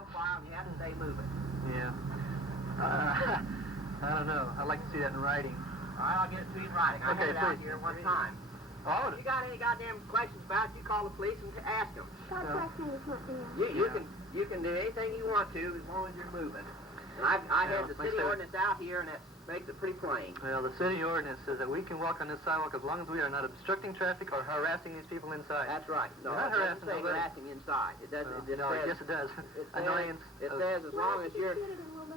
single file, and you have to stay moving. Yeah. I don't know. I'd like to see that in writing. All right, I'll get it to you in writing. I had it out here one time. Oh, If you got any goddamn questions about it, you call the police and ask them. You can do anything you want to as long as you're moving. And I had the city ordinance out here, and that makes it pretty plain. Well, the city ordinance says that we can walk on this sidewalk as long as we are not obstructing traffic or harassing these people inside. That's right. No, You're not it doesn't say harassing harassing inside. It doesn't. Yes, it does. Annoyance. It says as long as you're...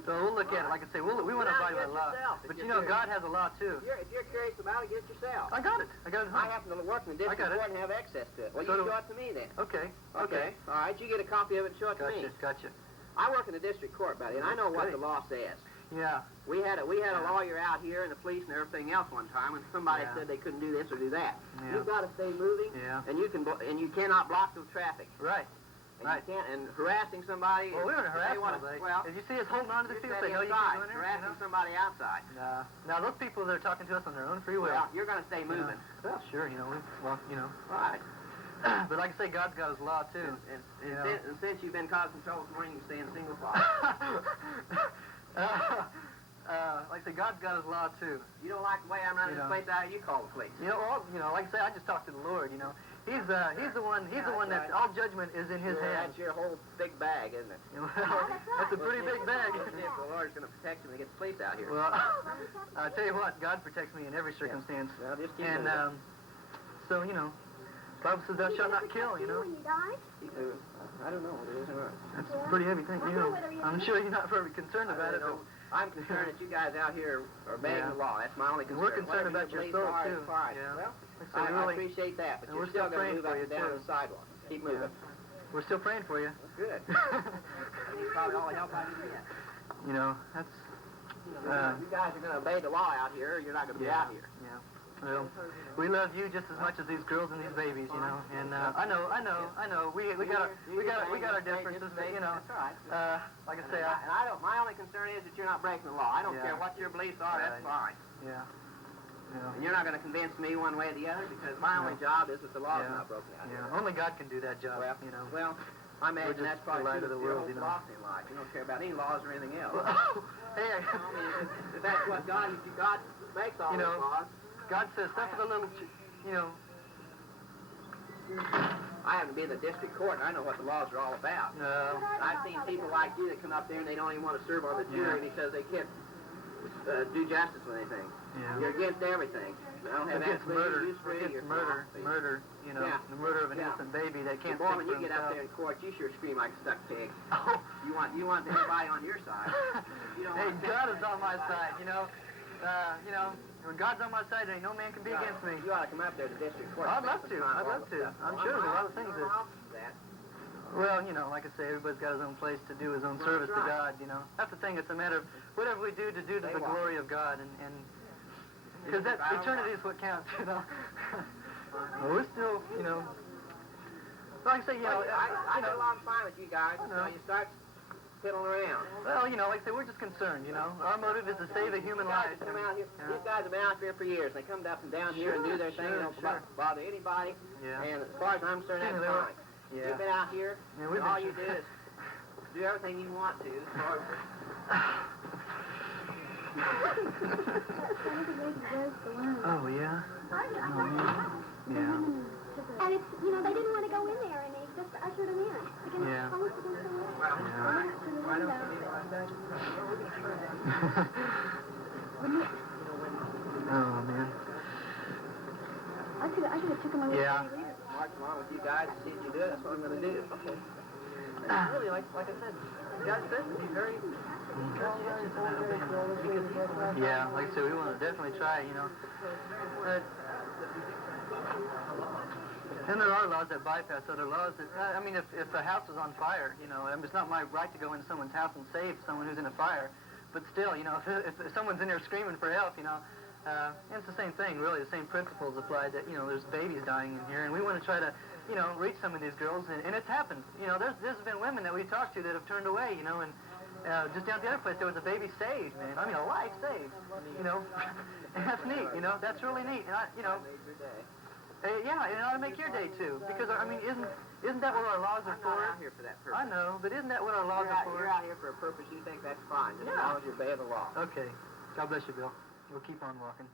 So we'll look at it. Like I say, we want to abide by the law. But you know, God has a law too. If you're curious about it, get it yourself. I got it. I got it. I happen to work in the district court and have access to it. Well, So you show it to me then. Okay. Okay. All right. You get a copy of it and show it to me. Gotcha. I work in the district court, buddy, and I know what the law says. Yeah. We had a lawyer out here and the police and everything else one time, and somebody said they couldn't do this or do that. Yeah. You've got to stay moving, and you cannot block the traffic. Right. And you can't, and harassing somebody. Well, we don't harass somebody. Well, if you see us holding on to the field, say, no, you can't can't go in there. Harassing somebody outside. Now, those people that are talking to us on their own free will. Well, you're going to stay moving. Well, sure, you know. Right. But like I say, God's got his law, too. And since you've been causing trouble this morning, you stay in single file. Like I say, God's got his law, too. You don't like the way I'm running this place out, you call the police. Like I say, I just talk to the Lord, He's the one that all judgment is in his hands. That's your whole big bag, isn't it? That's a pretty big bag. The Lord's going to protect you when he gets the police out here. Well, I tell you what, God protects me in every circumstance. Yeah. Well, just keep and so, the Bible says thou shalt not kill, When you die? I don't know what it is or not. That's a pretty heavy thing, I'm sure you're not very concerned about it. I'm concerned that you guys out here are obeying the law. That's my only concern. We're concerned about your soul, too. Yeah. Well, I appreciate that, but you're still going to move up and down the sidewalk. Keep moving. We're still praying for you. Good. You probably all the help I can get. That's... you guys are going to obey the law out here, or you're not going to be out here. Yeah. Well, we love you just as much as these girls and these babies, And I know. We got our differences, but That's right. like I say, my only concern is that you're not breaking the law. I don't care what your beliefs are. That's fine. Yeah. And you're not going to convince me one way or the other because my only job is that the law is not broken out. Yeah. Only God can do that job. Well, I imagine that's probably the light of the world, philosophy in life. You don't care about any laws or anything else. Hey. If that's what God makes all the laws. God says, stuff for the little, I happen to be in the district court, and I know what the laws are all about. No. I've seen people like you that come up there and they don't even want to serve on the jury because they can't do justice with anything. Yeah. You're against everything. I don't have against murder. Murder. The murder of an innocent baby that can't. Boy, when you get up there in court, you sure scream like a stuck pig. Oh. You want everybody on your side. Hey, God is on my side. When God's on my side, there ain't no man can be against me. You ought to come up there to district court. I'd love to. I'm sure there's a lot of things that. Well, like I say, everybody's got his own place to do his own service to God, That's the thing. It's a matter of whatever we do to do to the glory of God, and because that eternity is what counts, We're still, like I say, I get along fine with you guys until you start fiddling around. Well, like I say, we're just concerned, Our motive is to save a human life. These guys have been out there for years. They come up and down here and do their thing. They don't bother anybody. Yeah. And as far as I'm concerned, that's fine. Yeah. You've been out here, and all you do is do everything you want to. Oh, yeah? Yeah. And it's, they didn't want to go in there, and they just ushered them in. Yeah. Oh, man. I could have took them away. Yeah. March along with you guys and see if you do it. That's what I'm going to do. Really, like I said, God says to be very... Yeah, like I said, we want to definitely try, And there are laws that bypass other laws. If a house is on fire, it's not my right to go into someone's house and save someone who's in a fire. But still, if someone's in there screaming for help, and it's the same thing, really. The same principles apply that, there's babies dying in here, and we want to try to, reach some of these girls, and it's happened. There's been women that we talked to that have turned away, and just down at the other place, there was a baby saved, man. A life saved, and that's neat, That's really neat, and yeah, and it ought to make your day, too, because, Isn't that what our laws are I'm for? not out here for that purpose. I know, but isn't that what our laws are for? You're out here for a purpose you think that's fine, just as Yeah. long as you obey the law. Okay. God bless you, Bill. We'll keep on walking.